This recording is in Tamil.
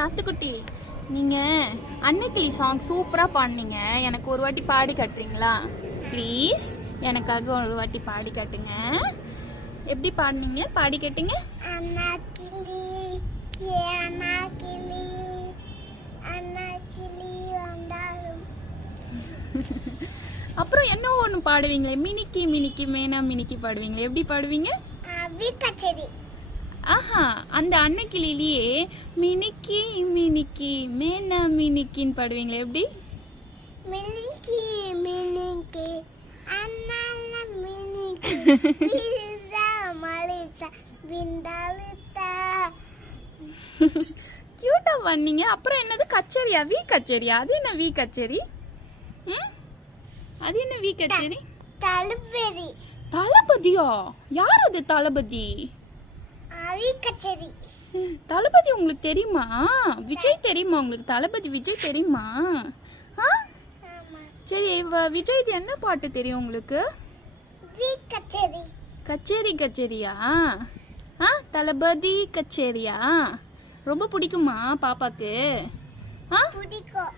நாத்துக்குட்டி, நீங்க அன்னைக்கிளி சாங் சூப்பரா பாடுனீங்க. எனக்கு ஒரு வாட்டி பாடி காட்டுறீங்களா ப்ளீஸ்? எனக்காக ஒரு வாட்டி பாடி காட்டுங்க. எப்படி பாடுனீங்க? பாடி கேட்டீங்க. அன்னைக்கிளி அன்னைக்கிளி அன்னைக்கிளி வந்தாலும். அப்புறம் என்ன ஒன்று பாடுவீங்களே, மினிக்கி மினிக்கி மேனா மினிக்கி பாடுவீங்களே, எப்படி பாடுவீங்க? கச்சேரி. ஆஹா, அந்த அன்னைக்கிளிலேயே மினிக்கி மினிக்கி மேனா மினிக்கின்னு பாடுவீங்களே, எப்படி? மினிக்கி மினிக்கி அண்ணா மினிக்கி பிஸா மலிசா விண்டாலுதா. கியூட்டா பண்ணீங்க. அப்புறம் என்னது கச்சேரியா? வி கச்சேரியா? அது என்ன வி கச்சேரி? அது என்ன வி கச்சேரி? தளபதி. தளபதியா? யார் அது தளபதி? கச்சேரி. தளபதி உங்களுக்கு தெரியுமா? விஜய் தெரியுமா உங்களுக்கு? தளபதி விஜய் தெரியுமா? சரி, விஜய் என்ன பாட்டு தெரியும் உங்களுக்கு? கச்சேரி. கச்சேரி கச்சேரியா? தளபதி கச்சேரியா? ரொம்ப பிடிக்குமா பாப்பாக்கு? பிடிக்கும்.